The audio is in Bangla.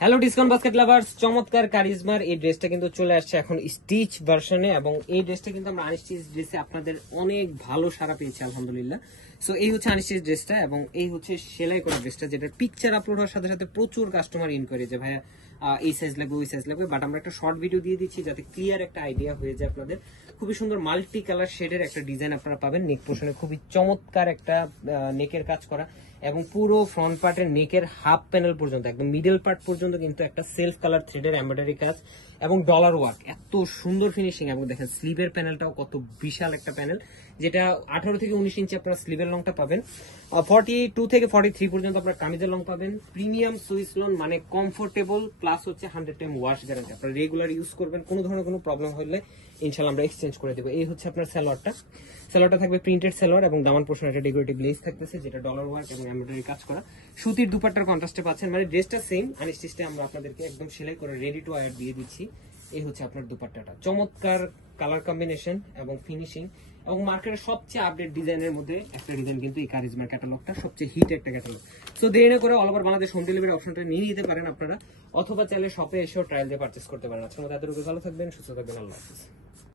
হ্যালো ডিসকাউন্ট বাস্কেট লাভার্স, চমৎকার কারিজমার এই ড্রেসটা কিন্তু চলে আসছে এখন স্টিচ ভার্সনে এবং এই ড্রেসটা কিন্তু আমরা আনস্টিচ ড্রেসে আপনাদের অনেক ভালো সাড়া পেয়েছি আলহামদুলিল্লাহ। সো এই হচ্ছে আনস্টিচ ড্রেসটা এবং এই হচ্ছে সেলাই করা ড্রেসটা, যেটা পিকচার আপলোড হওয়ার সাথে সাথে প্রচুর কাস্টমার ইনকোয়ারি যে ভাইয়া এই সাইজ লাগবে ওই সাইজ লাগবে, বাট আমরা একটা শর্ট ভিডিও দিয়ে দিচ্ছি যাতে ক্লিয়ার একটা আইডিয়া হয়ে যায় আপনাদের। খুবই সুন্দর মাল্টি কালার শেডের একটা ডিজাইন আপনারা পাবেন। নেক পোর্শনে খুবই চমৎকার একটা নেকের কাজ করা এবং পুরো ফ্রন্ট পার্টের নেকের হাফ প্যানেল পর্যন্ত একদম মিডল পার্ট পর্যন্ত কিন্তু একটা সেলফ কালার থ্রেডের এমব্রয়ডারি কাজ এবং ডলার ওয়ার্ক, এত সুন্দর ফিনিশিং। এবং দেখেন স্লিভের প্যানেলটাও কত বিশাল একটা প্যানেল, যেটা 18 থেকে 19 ইঞ্চি আপনারা স্লিভের লংটা পাবেন। 42 থেকে 43 পর্যন্ত আপনার কামিজের লং পাবেন। প্রিমিয়াম সুইস লন মানে কমফোর্টেবল, প্লাস হচ্ছে 100 টাইম ওয়াশ গ্যারান্টি। আপনারা রেগুলার ইউজ করবেন, কোনো ধরনের কোনো প্রবলেম হলে ইনশাল্লাহ আমরা এক্সচেঞ্জ করে দেবো। এই হচ্ছে আপনার সালোয়ারটা থাকবে প্রিন্টেড সালোয়ার এবং দামান পোর্শন একটা ডেকোরেটিভ লেস থাকতেছে, যেটা ডলার ওয়ার্ক এবং এমব্রয়ডারি কাজ করা। সুতির দুপাট্টার কন্ট্রাস্টে পাচ্ছেন, মানে ড্রেসটা সেম, আনস্টিচটা আমরা আপনাদেরকে একদম সেলাই করে রেডি টু ওয়্যার দিয়ে দিচ্ছি। এই হচ্ছে আপনার দুপাট্টাটা, চমৎকার কালার কম্বিনেশন এবং ফিনিশিং এবং মার্কেটের সবচেয়ে আপডেট ডিজাইনের মধ্যে একটা ডিজাইন কিন্তু এই কারিজমার ক্যাটালগটা, সবচেয়ে হিট একটা ক্যাটালগ। সো দেরি না করে all over Bangladesh home delivery অপশনটা নিয়ে নিতে পারেন আপনারা, অথবা চাইলে শপে এসেও ট্রায়াল দিয়ে পারচেস করতে পারেন। আজকের মতো এতটুকু, ভালো থাকবেন, সুস্থ থাকবেন, আল্লাহ হাফেজ।